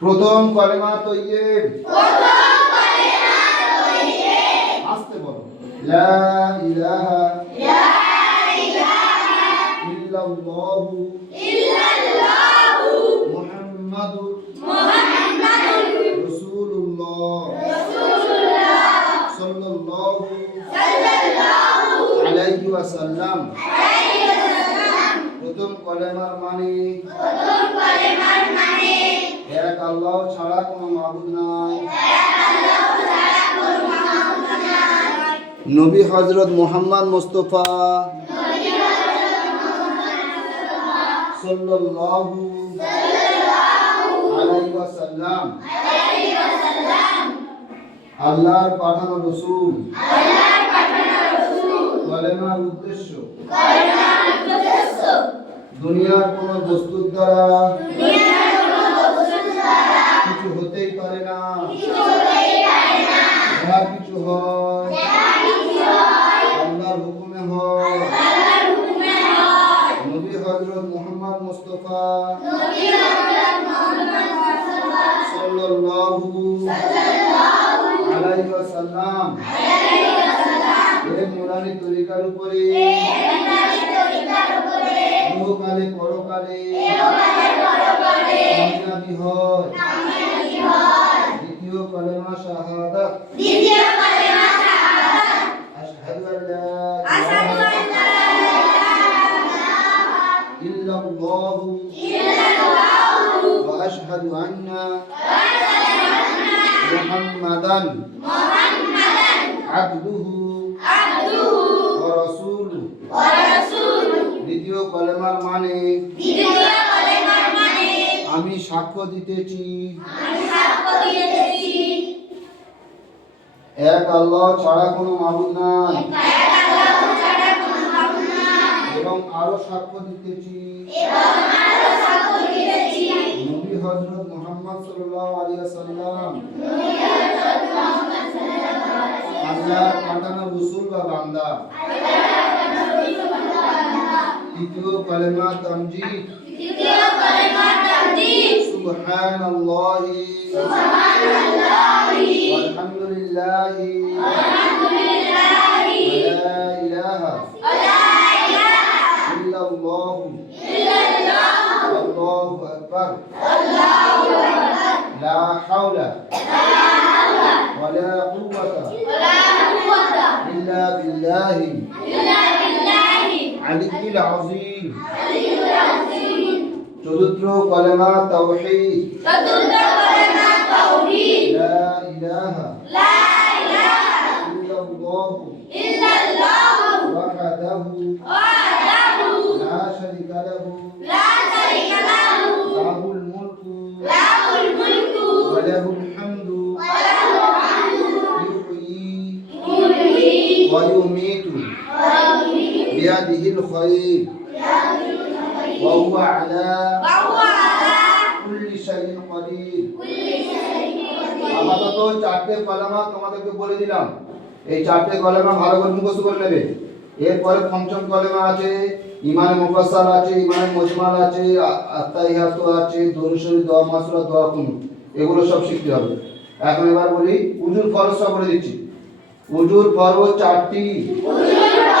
প্রথম কলেমা তৈয়ব আসতে বলো। লা ইলাহা ইল্লাল্লাহু মুহাম্মাদুর রাসূলুল্লাহ সাল্লাল্লাহু আলাইহি ওয়াসাল্লাম। প্রথম কলেমার মানে? প্রথম কলেমার মানে? এক আল্লাহ ছাড়া কোনো মাবুদ নাই। নবী হজরত মোহাম্মদ মুস্তফা। সাল্লাল্লাহু আলাইহি ওয়াসাল্লাম। আল্লাহর পাঠানো রসূল। কলেমার উদ্দেশ্য। দুনিয়ার কোন বস্তুর দ্বারা কিছু হতেই পারে না। যাহা কিছু হয় আল্লাহর হুকুমে হয়। নবী হযরত মুহাম্মদ মুস্তাফা সাল্লাল্লাহু আলাইহি ওয়াসাল্লাম এর নুরানি তরিকার উপরে পরকালে কামিয়াবি হয়। দ্বিতীয় কলেমা শাহাদাত আশহাদু আল্লা ইলাহা ইল্লাল্লাহু। ওয়া আশহাদু আন্না মুহাম্মাদান। আবদুহু। কলেমার মানে। আমি সাক্ষ্য দিতেছি। এক আল্লাহ ছাড়া কোনো মাবুদ নাই। এবং আরও সাক্ষ্য দিতেছি। নবী হযরত মুহাম্মদ সাল্লাল্লাহু আলাইহি ওয়াসাল্লাম। আল্লাহর পাঠানো রাসূল বা বান্দা। দ্বিতীয় কলেমা তামজিদ দ্বিতীয় কলেমা তামজিদ সুবহানাল্লাহি সুবহানাল্লাহি আলহামদুলিল্লাহি আলহামদুলিল্লাহি লা ইলাহা লা ইলাহা ইল্লাল্লাহ ইল্লাল্লাহ আল্লাহু আকবার আল্লাহু আকবার লা হাওলা লা হাওলা ওয়ালা কুওয়াতা ওয়ালা কুওয়াতা ইল্লা বিল্লাহি العلي العظيم চতুর্থ কলেমা তাওহীদ লা ইলাহা ইল্লাল্লাহ ওয়াহদাহু লা শারীকা লাহু লাহুল মুলকু ওয়া লাহুল হামদু يحيي ويميت بيده الخير وهو على كل شيء قدير আপাতত চারটে কলেমা তোমাদেরকে বলে দিলাম এই চারটে কলেমা ভালো করে মুখস্থ করে নেবে এরপরে পঞ্চম কলেমা আছে ইমানে মুফাসসাল আছে ইমানে মুজমাল আছে আ- আত্তাহিয়াত আছে দরুশরী দোয়া মাসুরা দোয়া কুনু এগুলো সব শিখতে হবে এখন এবার বলি উজুর ফরজটা বলে দিচ্ছি উজুর ফরজ চারটি এক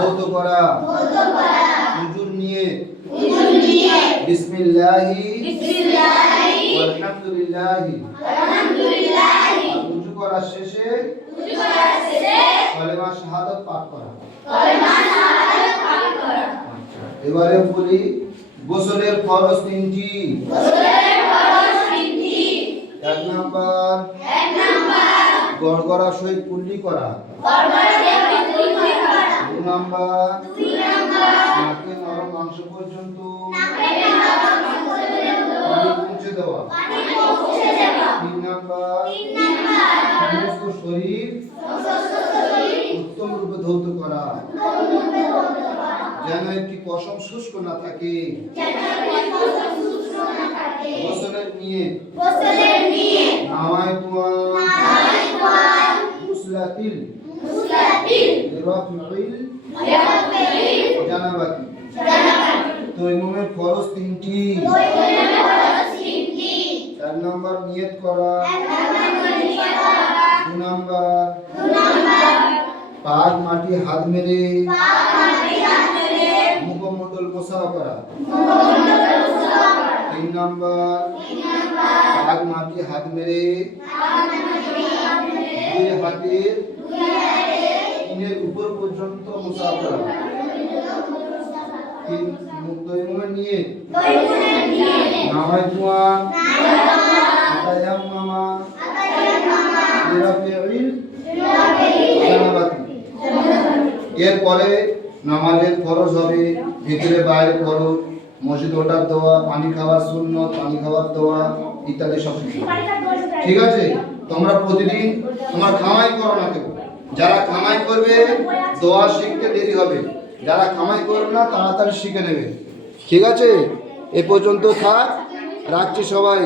ধৌত করা। নিয়ে। বিসমিল্লাহি। আলহামদুলিল্লাহি। আর উজু করার শেষে। কলেমা শাহাদাত পাঠ করা। আচ্ছা, এবারে বলি গোসলের ফরজ তিনটি। এক নাম্বার। গড়গড়া সহিত কুল্লি করা। নাম্বার নাকে নরম মাংস পর্যন্ত। তিন নাম্বার। সমস্ত শরীর উত্তম রূপে ধৌত করা। যেন একটি পশম শুষ্ক না থাকে। গোসলের নিয়ে। নামায় তোমার মুসলাতিল। রফিল জানাবাতি তৈমুমের ফরজ তিনটি। চার নম্বর নিয়ত করা। দু নম্বর। পাক মাটি হাত মেরে। মুখমণ্ডল মোসাফা করা। তিন নম্বর। পাক মাটি হাত মেরে। দুই হাতের তিনের উপর পর্যন্ত মোসাফা এরপরে নামাজের খরচ হবে। ভিতরে বাইরে খরচ মসজিদ ওটার দেওয়া পানি খাওয়ার শূন্য পানি খাওয়ার দেওয়া ইত্যাদি সব ঠিক আছে? তোমরা প্রতিদিন তোমার খামাই করো না কেউ। যারা কামাই করবে, দোয়া শিখতে দেরি হবে। যারা কামাই করবে না, তাড়াতাড়ি শিখে নেবে। ঠিক আছে? এ পর্যন্ত থাক। রাখছি সবাই।